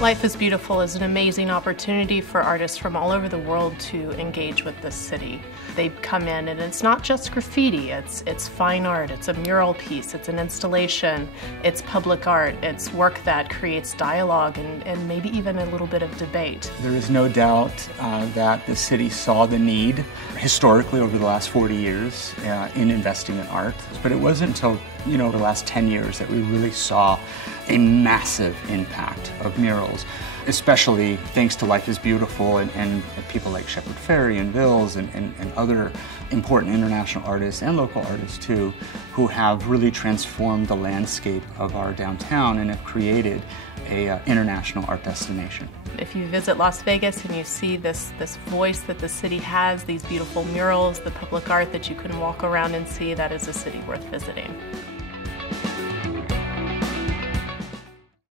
Life is Beautiful is an amazing opportunity for artists from all over the world to engage with this city. They come in and it's not just graffiti, it's fine art, it's a mural piece, it's an installation, it's public art, it's work that creates dialogue and maybe even a little bit of debate. There is no doubt that the city saw the need historically over the last 40 years in investing in art, but it wasn't until the last 10 years that we really saw a massive impact of murals, especially thanks to Life is Beautiful and people like Shepard Fairey and Vils and other important international artists and local artists too, who have really transformed the landscape of our downtown and have created an international art destination. If you visit Las Vegas and you see this voice that the city has, these beautiful murals, the public art that you can walk around and see, that is a city worth visiting.